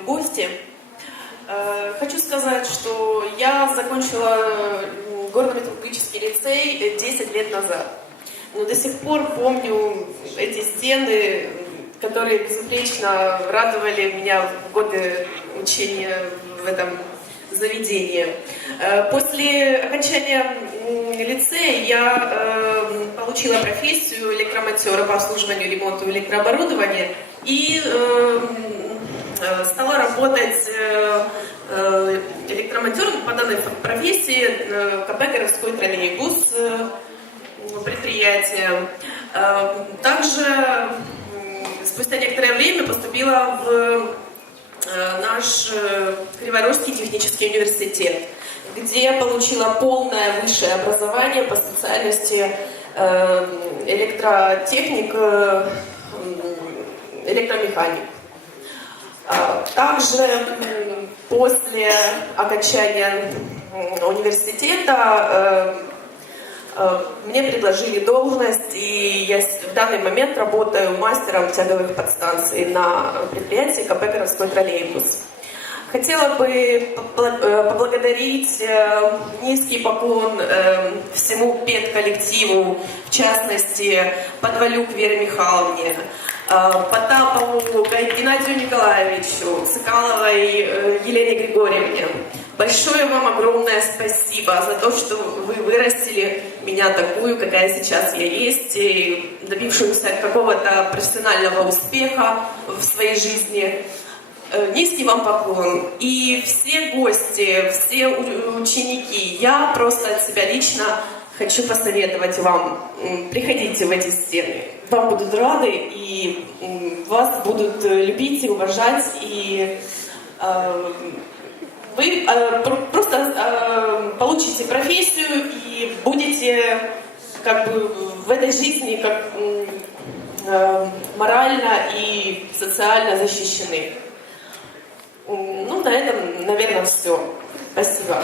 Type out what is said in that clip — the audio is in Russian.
в гости. Э, Хочу сказать, что я закончила м, горно-металлургический лицей 10 лет назад. Но до сих пор помню эти стены, которые безупречно радовали меня в годы учения в этом заведении. Э, После окончания лицея я э, получила профессию электромонтера по обслуживанию ремонту электрооборудования и э, э, стала работать э, э, электромонтером по данной профессии э, КП «Городской троллейбус» э, предприятие. Э, Также спустя некоторое время поступила в э, наш э, Криворожский технический университет, где получила полное высшее образование по специальности э, электротехник, э, электромеханик. А, Также после окончания университета э, э, мне предложили должность, и я в данный момент работаю мастером тяговых подстанций на предприятии КП «Городской троллейбус». Хотела бы э, поблагодарить низкий поклон всему педколлективу, в частности, Подвалюк Вере Михайловне, Геннадию Николаевичу, Цикаловой э, Елене Григорьевне. Большое вам огромное спасибо за то, что вы вырастили меня такую, какая сейчас я есть, и добившуюся какого-то профессионального успеха в своей жизни. Э, Низкий вам поклон. И все гости, все ученики, я просто от себя лично хочу посоветовать вам, приходите в эти стены. Вам будут рады, и вас будут э, любить и уважать, и э, вы э, пр- просто э, получите профессию и будете как бы в этой жизни как э, морально и социально защищены. Ну, на этом, наверное, все. Спасибо.